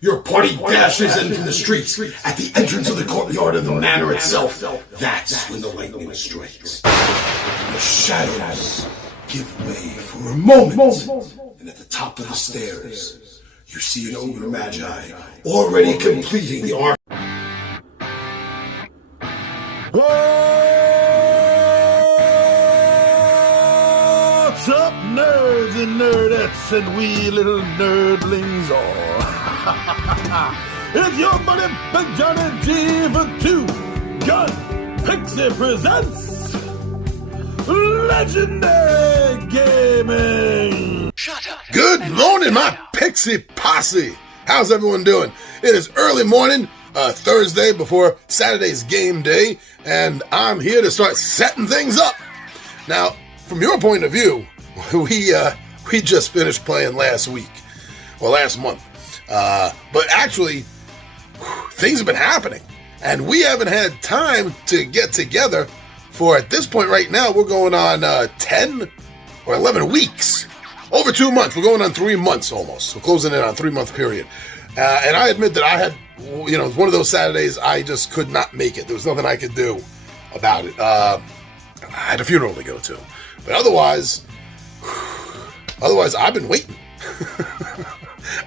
Your party dashes in from the streets at the entrance of the courtyard of the manor itself. That's when the lightning strikes. The shadows give way for a moment. And at the top of the stairs, you see an ogre magi already completing the arc. What's up, nerds and nerdettes and wee little nerdlings all? It's your buddy Johnny G for Two Gun Pixie presents Legendary Gaming. Shut up. Good morning, my Pixie posse. How's everyone doing? It is early morning, Thursday before Saturday's game day, and I'm here to start setting things up. Now, from your point of view, we just finished playing last month. But actually, things have been happening, and we haven't had time to get together for, at this point right now, we're going on 10 or 11 weeks. Over 2 months. We're going on 3 months almost. We're closing in on a 3-month period. And I admit that I had, one of those Saturdays I just could not make it. There was nothing I could do about it. I had a funeral to go to. But otherwise, I've been waiting.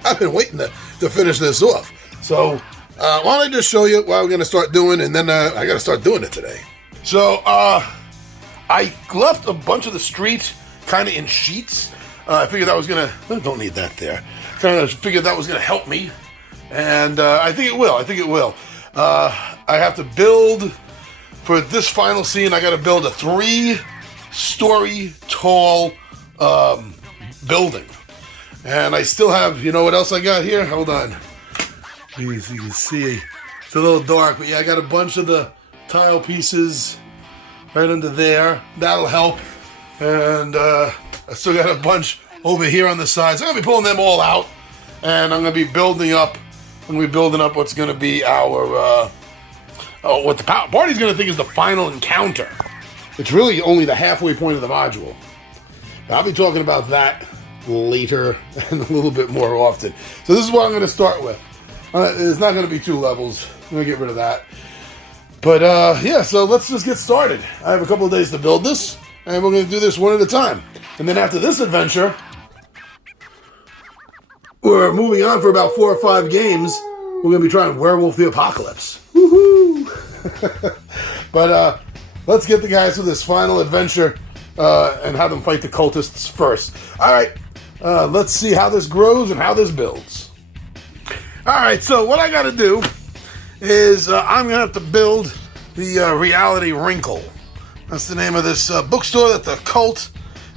I've been waiting to finish this off. So, why don't I just show you what we're going to start doing, and then I got to start doing it today. So, I left a bunch of the street kind of in sheets. I figured that was going to... Don't need that there. Kind of figured that was going to help me. And I think it will. I have to build... For this final scene, I got to build a 3-story tall building. And I still have... You know what else I got here? Hold on. You can see. It's a little dark, but yeah, I got a bunch of the tile pieces right under there. That'll help. And I still got a bunch over here on the sides. I'm going to be pulling them all out. And I'm going to be building up what's going to be our... what the party's going to think is the final encounter. It's really only the halfway point of the module. But I'll be talking about that later and a little bit more often. So this is what I'm going to start with. It's not going to be 2 levels. I'm going to get rid of that. But yeah, so let's just get started. I have a couple of days to build this, and we're going to do this one at a time. And then after this adventure, we're moving on for about 4 or 5 games. We're going to be trying Werewolf the Apocalypse. Woohoo! But let's get the guys to this final adventure and have them fight the cultists first. All right, let's see how this grows and how this builds. All right, so what I got to do is I'm going to have to build the Reality Wrinkled. That's the name of this bookstore that the cult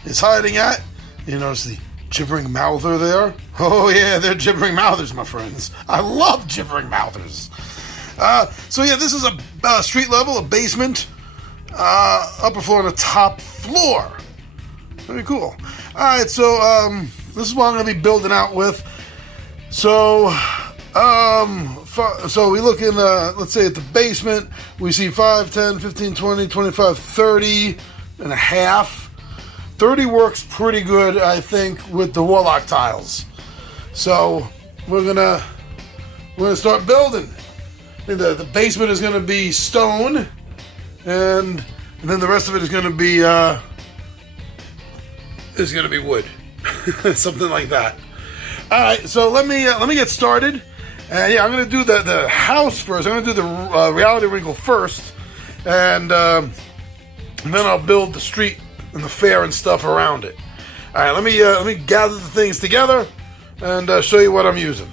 is hiding at. You notice the gibbering mouther there? Oh yeah, they're gibbering mouthers, my friends. I love gibbering mouthers. So yeah, this is a street level, a basement, upper floor and a top floor. Very cool. All right, so this is what I'm going to be building out with. So, so we look in, let's say at the basement, we see 5, 10, 15, 20, 25, 30 and a half. 30 works pretty good, I think, with the Warlock tiles. So we're gonna start building. The basement is gonna be stone, and then the rest of it is gonna be wood, something like that. All right, so let me get started. Yeah, I'm gonna do the house first. I'm gonna do the Reality Wrinkle first, and then I'll build the street and the fair and stuff around it. All right, let me gather the things together and show you what I'm using.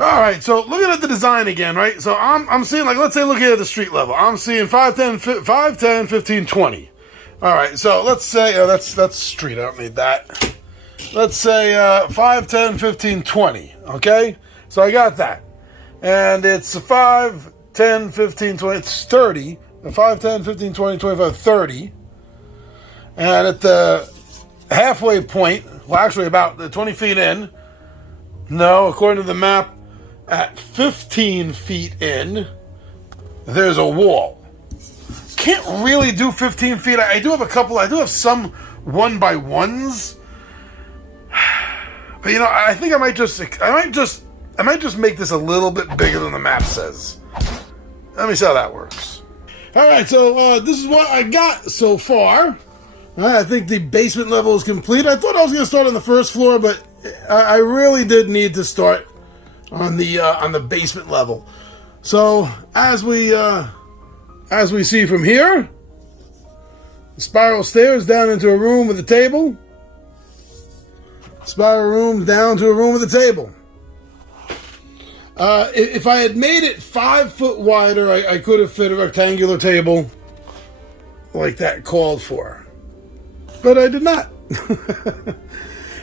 All right, so looking at the design again, right? So I'm seeing, like, let's say looking at the street level, I'm seeing 5, 10, 15, 20. All right, so let's say that's street. I don't need that. Let's say 5, 10, 15, 20. Okay, so I got that, and it's 5, 10, 15, 20. It's 30. 5, 10, 15, 20, 25, 30. And at the halfway point, well, actually about the 20 feet in, no, according to the map, at 15 feet in, there's a wall. Can't really do 15 feet. I do have some 1x1s. But, I think I might just I might just make this a little bit bigger than the map says. Let me see how that works. All right, so this is what I got so far. I think the basement level is complete. I thought I was going to start on the first floor, but I really did need to start on the basement level. So as we see from here, the spiral stairs down into a room with a table. Spiral room down to a room with a table. If I had made it 5 foot wider, I could have fit a rectangular table like that called for. But I did not.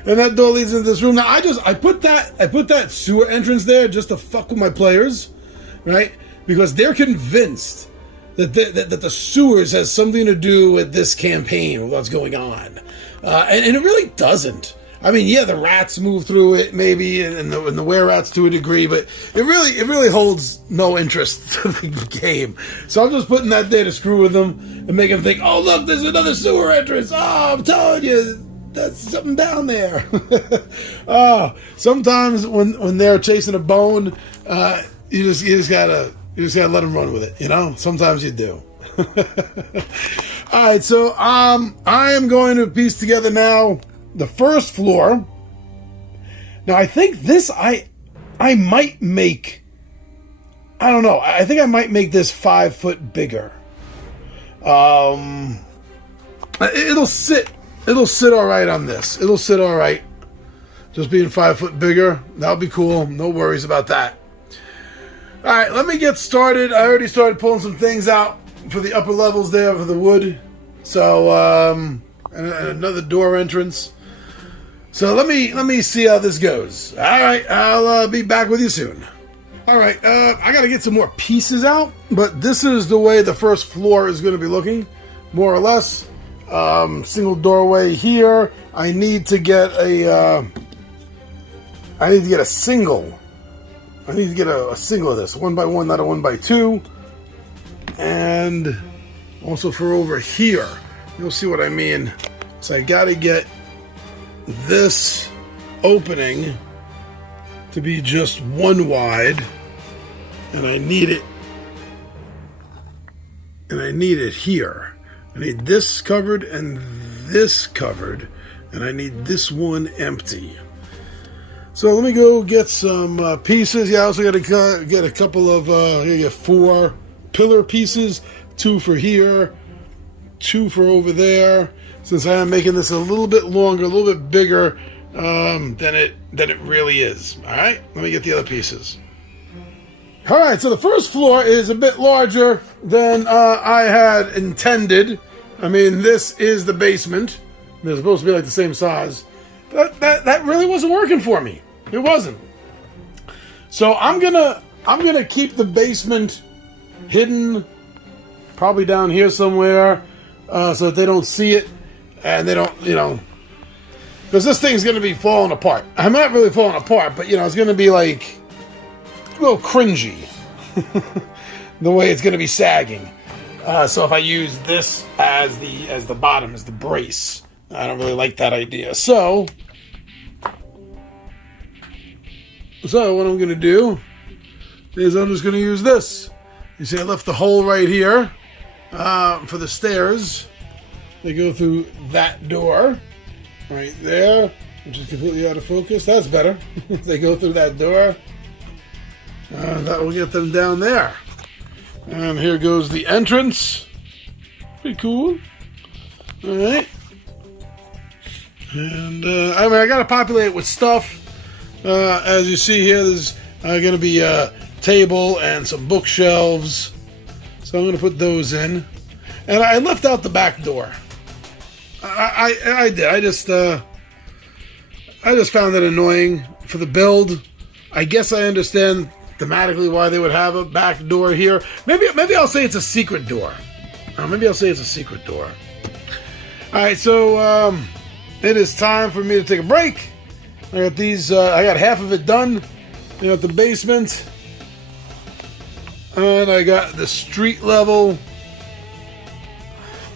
And that door leads into this room. Now I put that sewer entrance there just to fuck with my players, right? Because they're convinced that the sewers has something to do with this campaign, with what's going on, and it really doesn't. I mean, yeah, the rats move through it, maybe, and the were-rats to a degree, but it really holds no interest to the game. So I'm just putting that there to screw with them and make them think, oh, look, there's another sewer entrance. Oh, I'm telling you, that's something down there. Oh, sometimes when they're chasing a bone, you just gotta let them run with it, you know? Sometimes you do. All right, so I am going to piece together now the first floor. Now I think this I might make, I don't know, I think I might make this 5 foot bigger. It'll sit all right on this. It'll sit all right. Just being 5 foot bigger, that'll be cool. No worries about that. All right, let me get started. I already started pulling some things out for the upper levels there for the wood. So and another door entrance. So let me see how this goes. All right, I'll be back with you soon. All right, I got to get some more pieces out, but this is the way the first floor is going to be looking, more or less. Single doorway here. I need to get a single. I need to get a single of this, 1x1, not a 1x2, and also for over here. You'll see what I mean. So I got to get this opening to be just 1 wide, and I need it here. I need this covered and this covered, and I need this one empty. So let me go get some pieces. Yeah, I also got to get a couple of, get 4 pillar pieces, 2 for here, 2 for over there. Since I am making this a little bit longer, a little bit bigger than it really is. All right, let me get the other pieces. All right, so the first floor is a bit larger than I had intended. I mean, this is the basement. They're supposed to be like the same size. That really wasn't working for me. It wasn't. So I'm gonna keep the basement hidden, probably down here somewhere, so that they don't see it and they don't, because this thing's gonna be falling apart. I'm not really falling apart, but it's gonna be like a little cringy the way it's gonna be sagging. So if I use this as the bottom, as the brace, I don't really like that idea. So what I'm going to do is I'm just going to use this. You see I left the hole right here for the stairs. They go through that door right there, which is completely out of focus. That's better. They go through that door. That will get them down there. And here goes the entrance. Pretty cool. All right. And I got to populate it with stuff. As you see here, there's going to be a table and some bookshelves. So I'm going to put those in. And I left out the back door. I did. I just found it annoying for the build. I guess I understand thematically why they would have a back door here. Maybe I'll say it's a secret door. Maybe I'll say it's a secret door. All right, so it is time for me to take a break. I got these. I got half of it done. I got the basement, and I got the street level.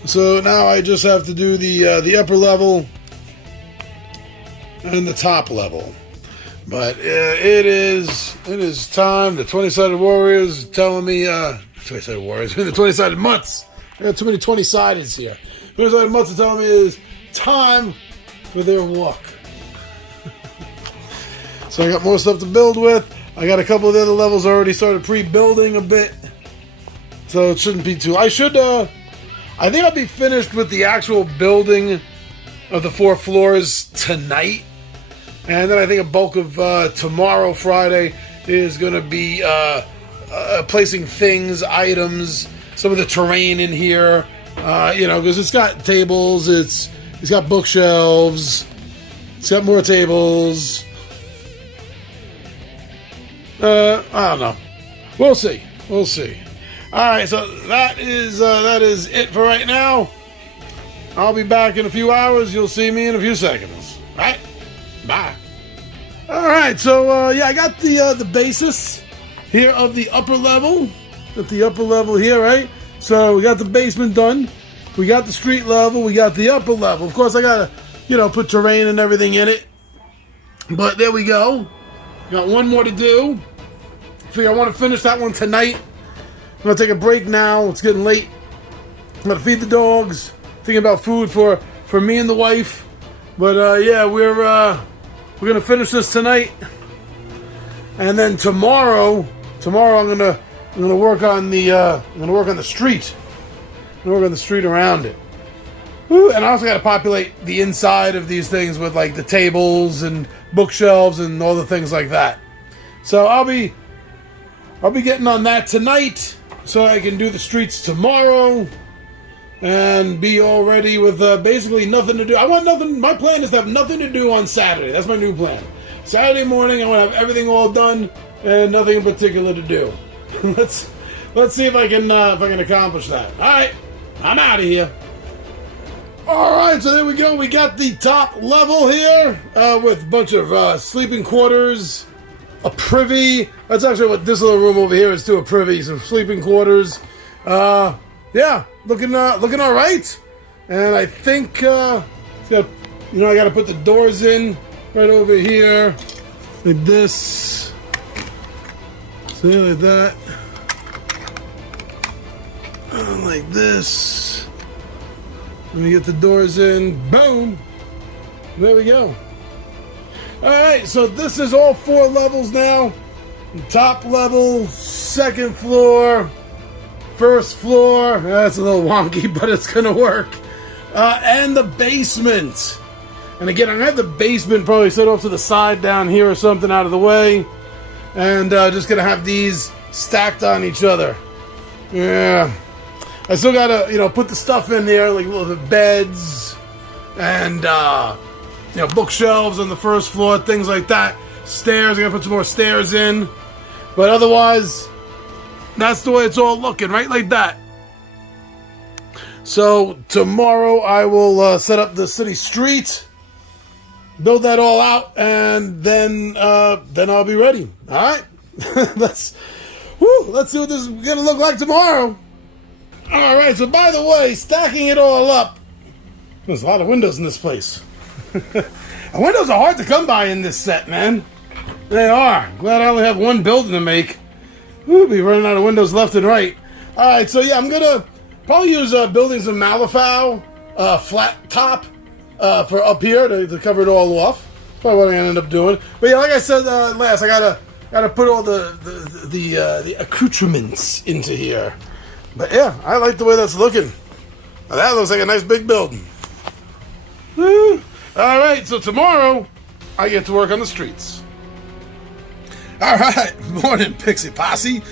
So now I just have to do the upper level and the top level. But it is time. The 20-sided warriors telling me, 20-sided warriors, the 20-sided mutts. I got too many 20-sideds here. 20-sided mutts are telling me it is time for their walk. So I got more stuff to build with. I got a couple of the other levels already started pre-building a bit. So it shouldn't be too... I think I'll be finished with the actual building of the 4 floors tonight. And then I think a bulk of tomorrow, Friday, is going to be placing things, items, some of the terrain in here. Because it's got tables, it's got bookshelves, it's got more tables. I don't know. We'll see. All right, so that is it for right now. I'll be back in a few hours. You'll see me in a few seconds. All right? Bye. All right, so I got the basis here of the upper level. Got the upper level here, right? So we got the basement done. We got the street level. We got the upper level. Of course, I gotta, put terrain and everything in it. But there we go. Got one more to do. Figure I want to finish that one tonight. I'm going to take a break now. It's getting late. I'm going to feed the dogs. Thinking about food for me and the wife. But we're going to finish this tonight. And then tomorrow I'm going to work on the street. I'm going to work on the street around it. Ooh, and I also got to populate the inside of these things with like the tables and bookshelves and all the things like that. So I'll be getting on that tonight so I can do the streets tomorrow and be all ready with basically nothing to do. My plan is to have nothing to do on Saturday. That's my new plan. Saturday morning I want to have everything all done and nothing in particular to do. Let's see if I can accomplish that. All right, I'm out of here. All right, so there we go. We got the top level here with a bunch of sleeping quarters, a privy. That's actually what this little room over here is too, a privy, some sleeping quarters. Looking all right. And I think, I got to put the doors in right over here, like this. See, like that. Like this. Let me get the doors in. Boom. There we go. Alright, so this is all 4 levels now. Top level, second floor, first floor. That's a little wonky, but it's going to work. And the basement. And again, I'm going to have the basement probably set off to the side down here or something out of the way. And just going to have these stacked on each other. Yeah. I still gotta, put the stuff in there, like little beds and, bookshelves on the first floor, things like that. Stairs, I gotta put some more stairs in. But otherwise, that's the way it's all looking, right? Like that. So tomorrow I will set up the city street, build that all out, and then I'll be ready. All right? Let's see what this is gonna look like tomorrow. Alright, so by the way, stacking it all up, there's a lot of windows in this place. And windows are hard to come by in this set, man. They are. Glad I only have one building to make. We'll be running out of windows left and right. Alright, so I'm going to probably use buildings of Malifaux, flat top, for up here to cover it all off. That's probably what I'm going to end up doing. But yeah, like I said last, I gotta put all the accoutrements into here. But yeah, I like the way that's looking. Now that looks like a nice big building. Alright, so tomorrow I get to work on the streets. Alright, morning Pixie Posse.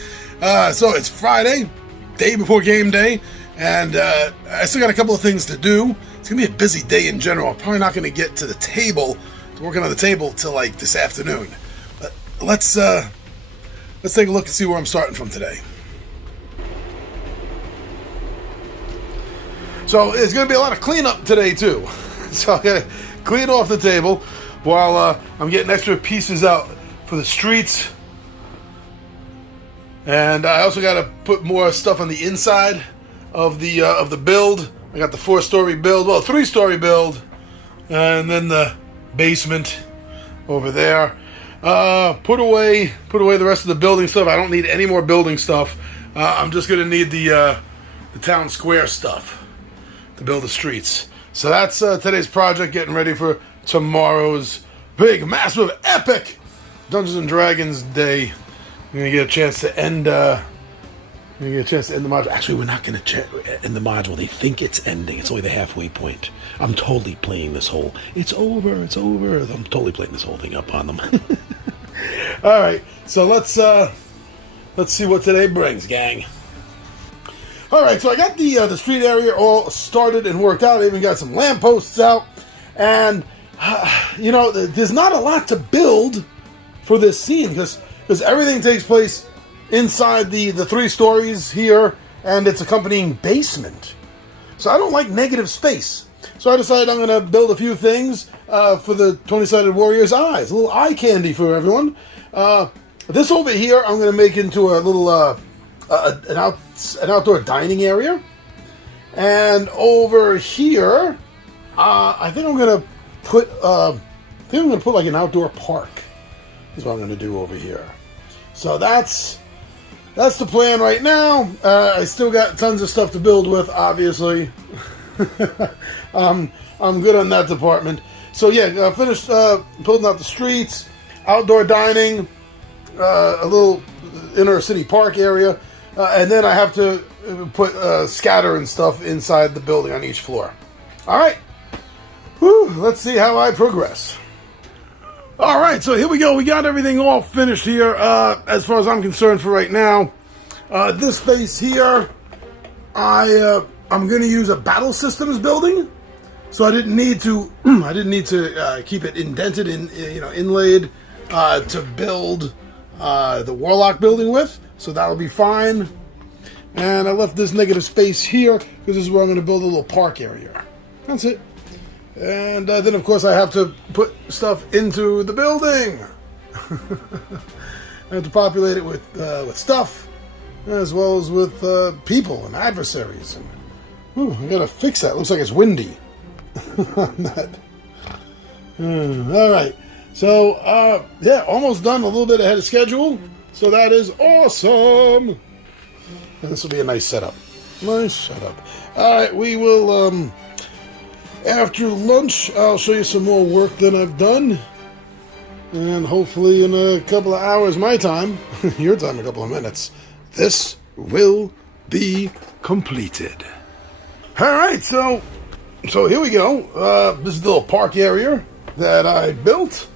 So it's Friday, day before game day, and I still got a couple of things to do. It's going to be a busy day in general. I'm probably not going to get to the table, to working on the table till like this afternoon. But let's take a look and see where I'm starting from today. So it's going to be a lot of cleanup today too. So I got to clean off the table while I'm getting extra pieces out for the streets. And I also got to put more stuff on the inside of the build. I got the 4-story build, well, 3-story build, and then the basement over there. Put away the rest of the building stuff. I don't need any more building stuff. I'm just gonna need the town square stuff to build the streets. So that's today's project, getting ready for tomorrow's big, massive, epic Dungeons and Dragons day. We're gonna get a chance to end. The module. Actually, we're not gonna end the module. They think it's ending. It's only the halfway point. I'm totally playing this whole. It's over. I'm totally playing this whole thing up on them. All right, so let's see what today brings, gang. All right, so I got the street area all started and worked out. I even got some lampposts out, and there's not a lot to build for this scene because everything takes place inside the 3 stories here and its accompanying basement. So I don't like negative space. So I decided I'm going to build a few things for the 20-sided warrior's eyes, a little eye candy for everyone. This over here I'm going to make into a little an outdoor dining area, and over here I think I'm going to put like an outdoor park. Is what I'm going to do over here. So that's the plan right now. I still got tons of stuff to build with, obviously. I'm good on that department. So yeah, finished building out the streets, outdoor dining, a little inner city park area, and then I have to put scatter and stuff inside the building on each floor. All right. Whew, let's see how I progress. All right, so here we go. We got everything all finished here, as far as I'm concerned for right now. This space here, I'm going to use a battle systems building, so I didn't need to keep it indented and inlaid to build the warlock building with. So that'll be fine. And I left this negative space here because this is where I'm going to build a little park area. That's it. And then, of course, I have to put stuff into the building. I have to populate it with stuff, as well as with people and adversaries. And, I gotta fix that. Looks like it's windy. On that. All right. So, yeah, almost done. A little bit ahead of schedule. So that is awesome. And this will be a nice setup. Nice setup. All right, we will. After lunch, I'll show you some more work that I've done. And hopefully in a couple of hours, my time, your time, a couple of minutes, this will be completed. All right, so here we go. This is the little park area that I built.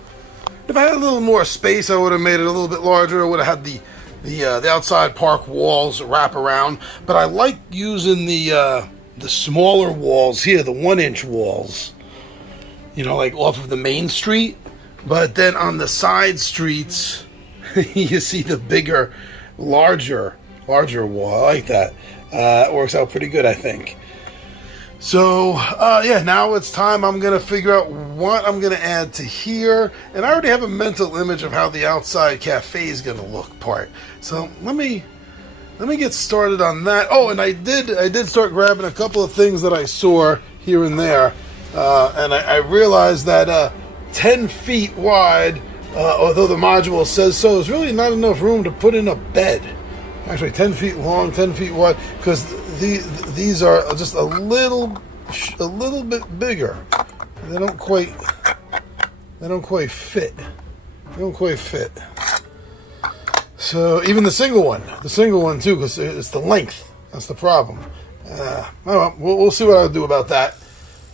If I had a little more space, I would have made it a little bit larger. I would have had the outside park walls wrap around. But I like using the smaller walls here, the 1-inch walls, like off of the main street. But then on the side streets, you see the bigger, larger wall. I like that. It works out pretty good, I think. So, yeah, now it's time. I'm going to figure out what I'm going to add to here. And I already have a mental image of how the outside cafe is going to look part. So let me get started on that. Oh, and I did start grabbing a couple of things that I saw here and there. And I realized that 10 feet wide, although the module says so, is really not enough room to put in a bed. Actually, 10 feet long, 10 feet wide, because these are just a little bit bigger. They don't quite fit. They don't quite fit. So even the single one too, because it's the length. That's the problem. We'll see what I'll do about that.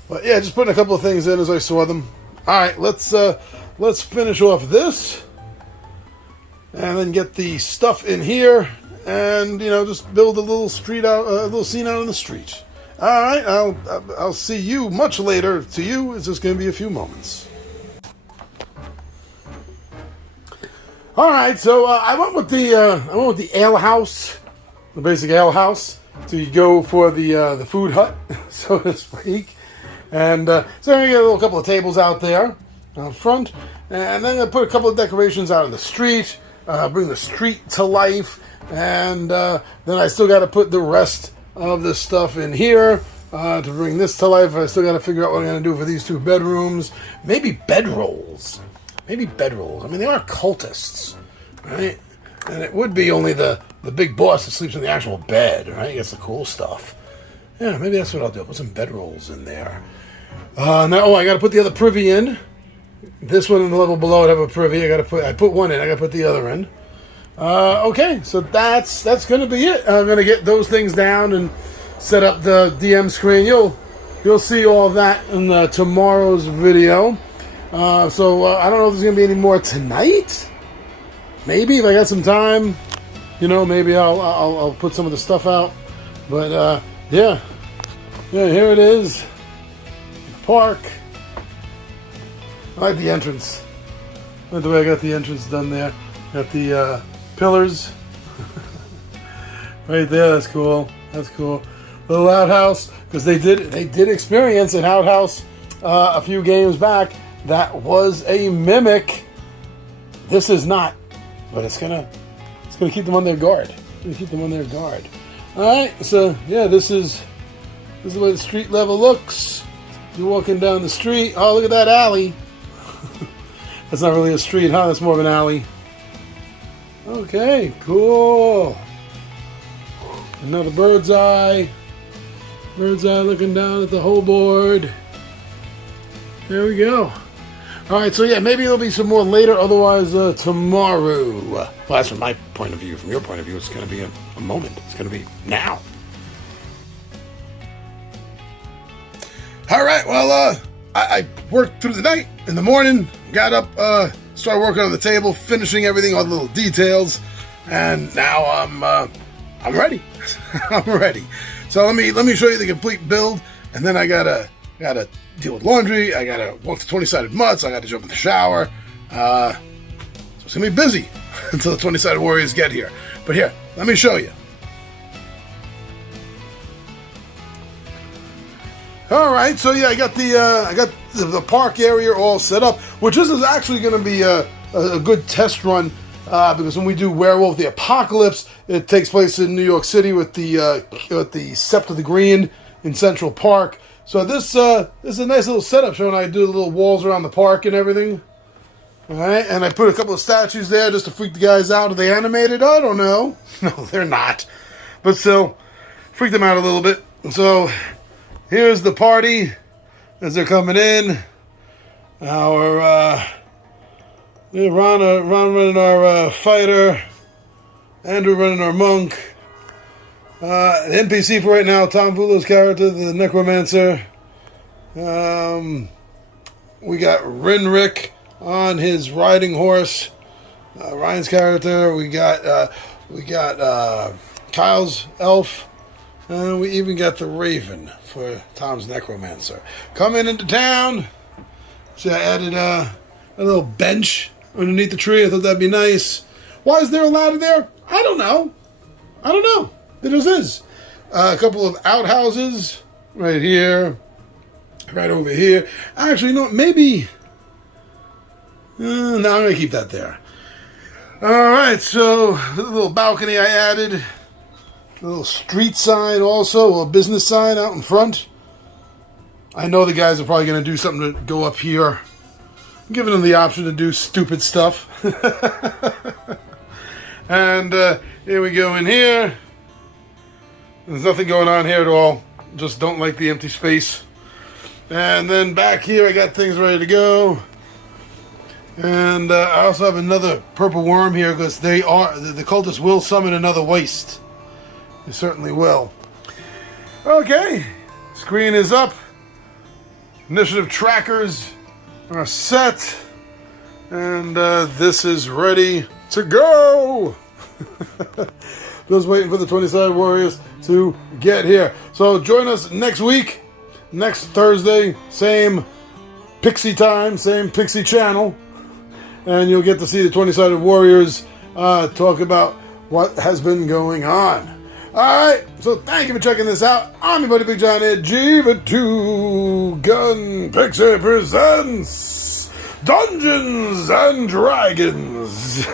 But yeah, just putting a couple of things in as I saw them. All right, let's finish off this, and then get the stuff in here, and just build a little scene out on the street. All right, I'll see you much later. To you, it's just going to be a few moments. All right, so I went with the ale house, the basic ale house. So you go for the food hut, so to speak. And so I'm going to get a couple of tables out there out front, and then I'm going to put a couple of decorations out on the street, bring the street to life, and then I still got to put the rest of the stuff in here to bring this to life. I still got to figure out what I'm going to do for these 2 bedrooms. Maybe bedrolls. maybe bedrolls. I mean, they are cultists, right? And it would be only the big boss that sleeps in the actual bed, right? He gets the cool stuff. Yeah, maybe that's what I'll do. I'll put some bedrolls in there. Now, I got to put the other privy in. This one in the level below would have a privy. I put one in. I got to put the other in. Okay, so that's going to be it. I'm going to get those things down and set up the DM screen. You'll see all of that in tomorrow's video. So I don't know if there's going to be any more tonight. Maybe if I got some time, maybe I'll put some of the stuff out. But yeah, here it is. Park. I like the entrance. I like the way I got the entrance done there. Got the pillars right there. That's cool. That's cool. Little outhouse, because they did experience an outhouse a few games back that was a mimic. This is not, but it's gonna keep them on their guard. All right. So yeah, this is the way the street level looks. You're walking down the street. Oh, look at that alley. That's not really a street, huh? That's more of an alley. Okay, cool. Another bird's eye. Bird's eye looking down at the whole board. There we go. All right, so yeah, maybe there'll be some more later. Otherwise, tomorrow. Well, that's from my point of view. From your point of view, it's going to be a moment. It's going to be now. All right, well, I worked through the night. In the morning, got up, started working on the table, finishing everything, all the little details, and now I'm ready. I'm ready. So let me show you the complete build, and then I gotta deal with laundry. I gotta walk the 20-sided mutts. I gotta jump in the shower. So it's gonna be busy until the 20-sided warriors get here. But here, let me show you. All right, so yeah, I got the park area all set up, which this is actually going to be a good test run because when we do Werewolf the Apocalypse, it takes place in New York City with the Sept of the Green in Central Park. So this is a nice little setup showing how I do the little walls around the park and everything. All right, and I put a couple of statues there just to freak the guys out. Are they animated? I don't know. No, they're not, but still, freak them out a little bit. So here's the party as they're coming in. Ron running our fighter. Andrew running our monk. The NPC for right now, Tom Vulo's character, the necromancer. We got Rinrick on his riding horse. Ryan's character. We got Kyle's elf. And we even got the Raven for Tom's necromancer. Coming into town. So I added a little bench underneath the tree. I thought that'd be nice. Why is there a ladder there? I don't know. There just is. A couple of outhouses right here. Right over here. Actually, no, maybe. No, I'm going to keep that there. Alright, so a little balcony I added. A little street sign also, a business sign out in front. I know the guys are probably going to do something to go up here. I'm giving them the option to do stupid stuff. And here we go in here. There's nothing going on here at all. Just don't like the empty space. And then back here I got things ready to go. And I also have another purple worm here because the cultists will summon another waste. They certainly will. Okay, screen is up. Initiative trackers are set. And this is ready to go. Just waiting for the 20-sided warriors to get here. So join us next week, next Thursday, same Pixie time, same Pixie channel. And you'll get to see the 20-sided warriors talk about what has been going on. Alright, so thank you for checking this out. I'm your buddy Big John Ed G, the Two Gun Pixie presents Dungeons and Dragons.